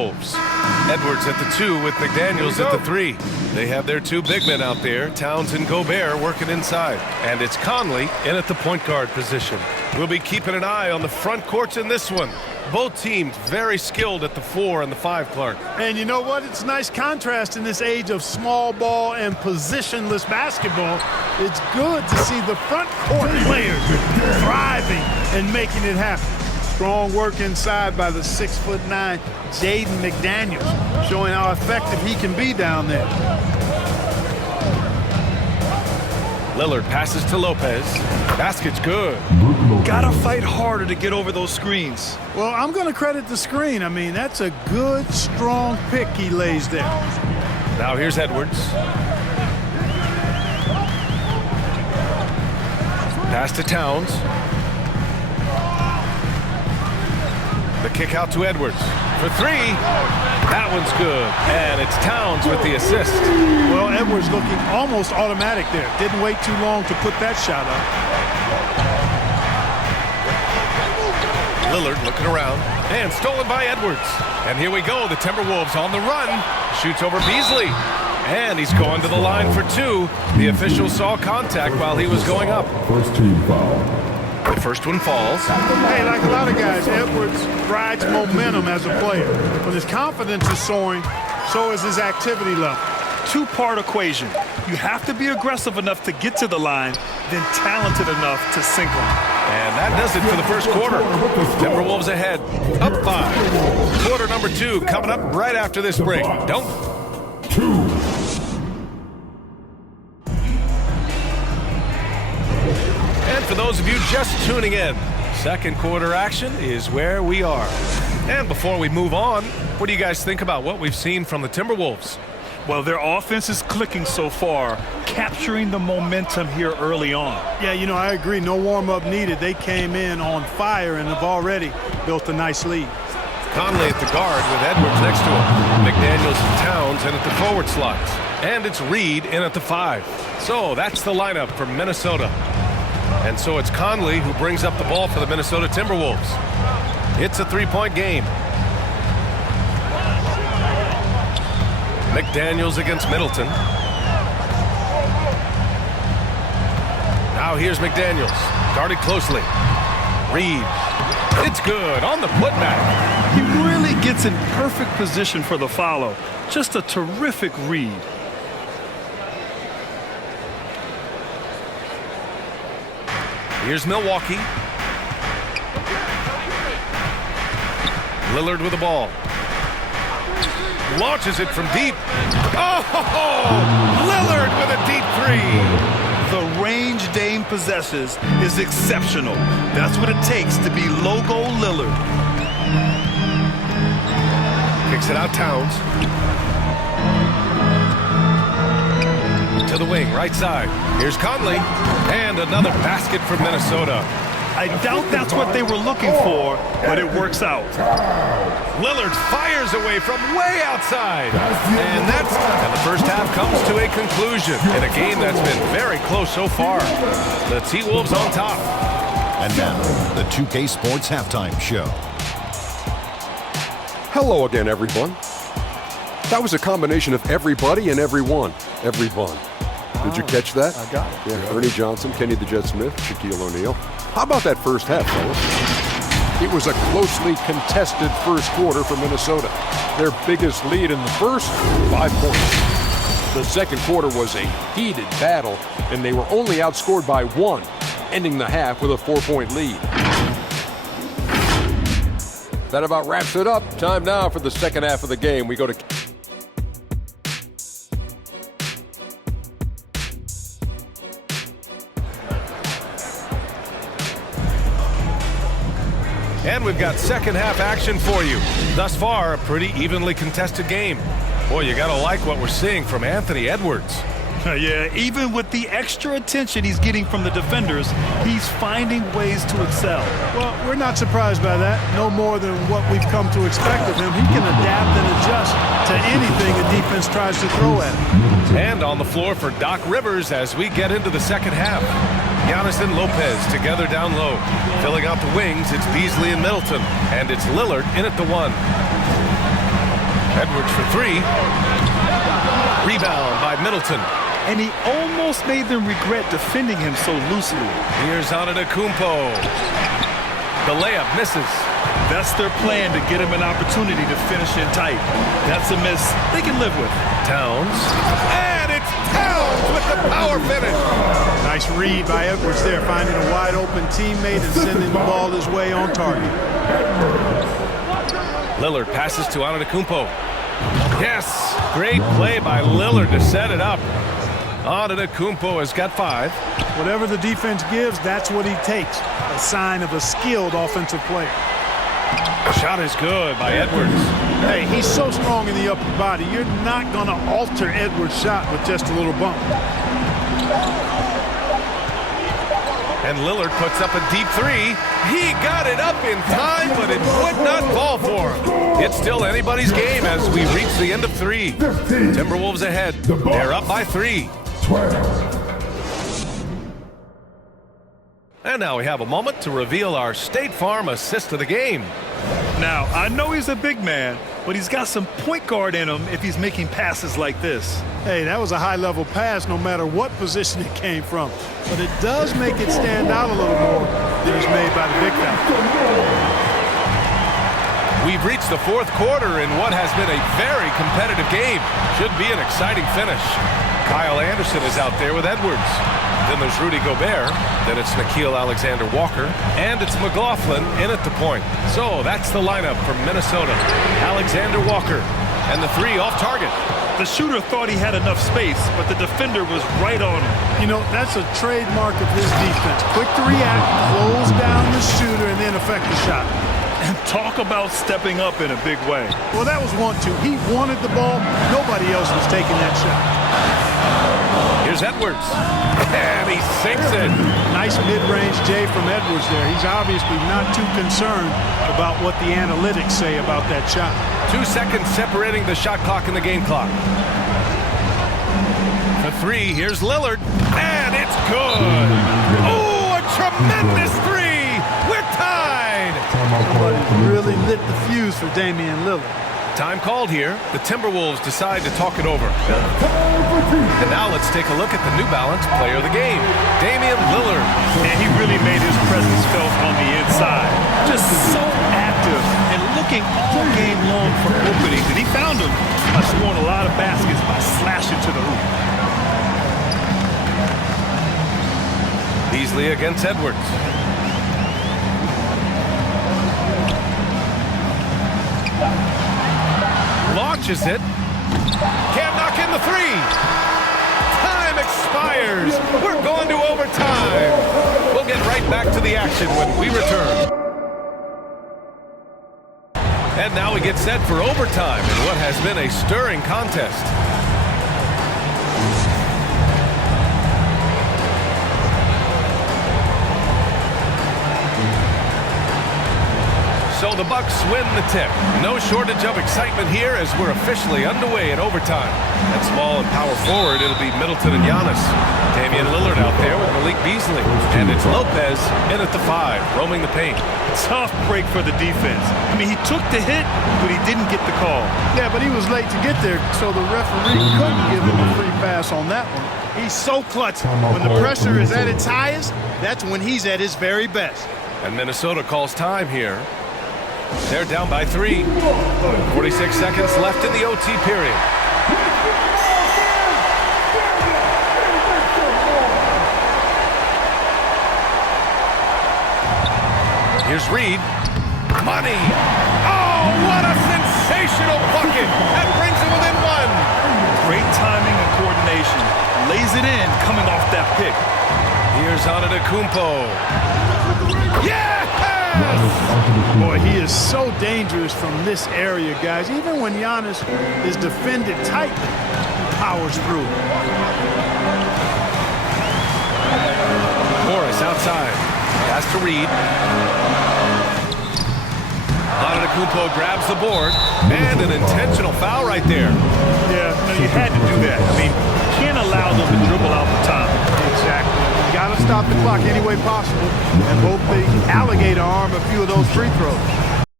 Wolves. Edwards at the 2 with McDaniels at the 3. They have their 2 big men out there, Towns and Gobert, working inside. And it's Conley in at the point guard position. We'll be keeping an eye on the front courts in this one. Both teams very skilled at the 4 and the 5, Clark. And you know what? It's a nice contrast in this age of small ball and positionless basketball. It's good to see the front court players thriving and making it happen. Strong work inside by the 6'9" Jaden McDaniels, showing how effective he can be down there. Lillard passes to Lopez. Basket's good. Gotta fight harder to get over those screens. Well, I'm going to credit the screen. I mean, that's a good, strong pick he lays there. Now here's Edwards. Pass to Towns. The kick out to Edwards for 3. That one's good. And it's Towns with the assist. Well, Edwards looking almost automatic there. Didn't wait too long to put that shot up. Lillard looking around. And stolen by Edwards. And here we go. The Timberwolves on the run. Shoots over Beasley. And he's going to the line for 2. The official saw contact while he was going up. First team foul. The first one falls. Hey, like a lot of guys, Edwards rides momentum as a player. When his confidence is soaring, so is his activity level. Two-part equation. You have to be aggressive enough to get to the line, then talented enough to sink them. And that does it for the first quarter. Timberwolves ahead, up 5. Quarter number 2 coming up right after this break. Don't. 2. And for those of you just tuning in, second quarter action is where we are. And before we move on, what do you guys think about what we've seen from the Timberwolves? Well, their offense is clicking so far, capturing the momentum here early on. Yeah, you know, I agree. No warm-up needed. They came in on fire and have already built a nice lead. Conley at the guard with Edwards next to him. McDaniels and Towns in at the forward slots. And it's Reed in at the 5. So that's the lineup for Minnesota. And so it's Conley who brings up the ball for the Minnesota Timberwolves. It's a 3-point game. McDaniels against Middleton. Now here's McDaniels, guarded closely. Reed, it's good on the putback. He really gets in perfect position for the follow. Just a terrific read. Here's Milwaukee. Lillard with the ball. Launches it from deep. Oh! Lillard with a deep 3. The range Dame possesses is exceptional. That's what it takes to be logo Lillard. Kicks it out Towns. To the wing, right side. Here's Conley. And another basket for Minnesota. I doubt that's what they were looking for, but it works out. Lillard fires away from way outside. And the first half comes to a conclusion in a game that's been very close so far. The T-Wolves on top. And now, the 2K Sports Halftime Show. Hello again, everyone. That was a combination of everybody and everyone. Everyone. Did you catch that? I got it. Yeah, Ernie Johnson, Kenny the Jet Smith, Shaquille O'Neal. How about that first half, fellas? It was a closely contested first quarter for Minnesota. Their biggest lead in the first, 5 points. The second quarter was a heated battle, and they were only outscored by 1, ending the half with a 4-point lead. That about wraps it up. Time now for the second half of the game. We go to... And we've got second half action for you. Thus far, a pretty evenly contested game. Boy, you gotta like what we're seeing from Anthony Edwards. Yeah, even with the extra attention he's getting from the defenders, he's finding ways to excel. Well, we're not surprised by that. No more than what we've come to expect of him. He can adapt and adjust to anything a defense tries to throw at him. And on the floor for Doc Rivers as we get into the second half. Giannis and Lopez together down low. Filling out the wings, it's Beasley and Middleton. And it's Lillard in at the 1. Edwards for three. Rebound by Middleton. And he almost made them regret defending him so loosely. Here's Antetokounmpo. The layup misses. That's their plan, to get him an opportunity to finish in tight. That's a miss they can live with. Towns. And it's Towns with the power finish. Nice read by Edwards there, finding a wide open teammate and sending the ball his way on target. Lillard passes to Antetokounmpo. Yes, great play by Lillard to set it up. Antetokounmpo has got 5. Whatever the defense gives, that's what he takes. A sign of a skilled offensive player. Shot is good by Edwards. Hey, he's so strong in the upper body. You're not going to alter Edwards' shot with just a little bump. And Lillard puts up a deep 3. He got it up in time, but it would not fall for him. It's still anybody's game as we reach the end of 3. Timberwolves ahead. They're up by 3. 12. And now we have a moment to reveal our State Farm assist of the game. Now, I know he's a big man, but he's got some point guard in him if he's making passes like this. Hey, that was a high-level pass no matter what position it came from. But it does make it stand out a little more than it's made by the big guy. We've reached the 4th quarter in what has been a very competitive game. Should be an exciting finish. Kyle Anderson is out there with Edwards. Then there's Rudy Gobert. Then it's Nickeil Alexander-Walker. And it's McLaughlin in at the point. So that's the lineup from Minnesota. Alexander-Walker. And the 3 off target. The shooter thought he had enough space, but the defender was right on him. You know, that's a trademark of his defense. Quick to react, close down the shooter, and then affect the shot. And talk about stepping up in a big way. Well, that was 1-2. He wanted the ball. Nobody else was taking that shot. Here's Edwards. And he sinks it. Nice mid-range J from Edwards there. He's obviously not too concerned about what the analytics say about that shot. 2 seconds separating the shot clock and the game clock. For 3, here's Lillard. And it's good. Oh, a tremendous 3. We're tied. Somebody really lit the fuse for Damian Lillard. Time called here. The Timberwolves decide to talk it over. And now let's take a look at the New Balance player of the game, Damian Lillard. And he really made his presence felt on the inside. Just so active and looking all game long for openings. And he found them by scoring a lot of baskets by slashing to the hoop. Beasley against Edwards. Launches it. Can't knock in the 3. Time expires. We're going to overtime. We'll get right back to the action when we return. And now we get set for overtime in what has been a stirring contest. So the Bucks win the tip. No shortage of excitement here as we're officially underway in overtime. At small and power forward, it'll be Middleton and Giannis. Damian Lillard out there with Malik Beasley. And it's Lopez in at the 5, roaming the paint. Tough break for the defense. I mean, he took the hit, but he didn't get the call. Yeah, but he was late to get there, so the referee couldn't give him a free pass on that one. He's so clutch. When the pressure is at its highest, that's when he's at his very best. And Minnesota calls time here. They're down by 3. 46 seconds left in the OT period. Here's Reed. Money. Oh, what a sensational bucket. That brings him within 1. Great timing and coordination. Lays it in coming off that pick. Here's Antetokounmpo. Yes! Boy, he is so dangerous from this area, guys. Even when Giannis is defended tightly, he powers through. Morris outside. Pass to Reed. Antetokounmpo grabs the board. And an intentional foul right there. Yeah, no, you had to do that. I mean, you can't allow them to dribble out the time. Exactly. Got to stop the clock any way possible and hope the alligator arm a few of those free throws.